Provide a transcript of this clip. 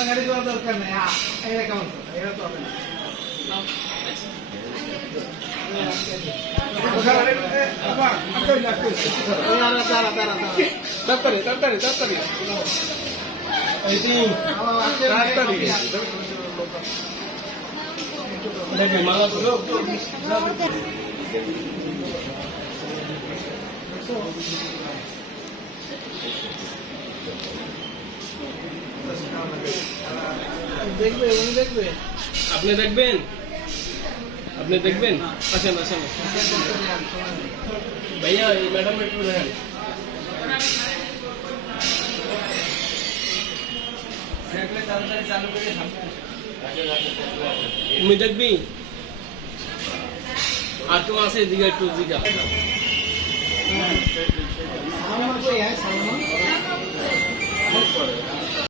ありがとうございます。Thank you. দেখবি মালা তুলো দেখবে উনি দেখবে আপনি দেখবেন আপনি দেখবেন আসেন আসেন ভাইয়া এই ম্যাডাম একটু দেখেন তুমি দেখবি আর কেউ আছে এদিকে একটু দিঘা আমার কই আছে সালমান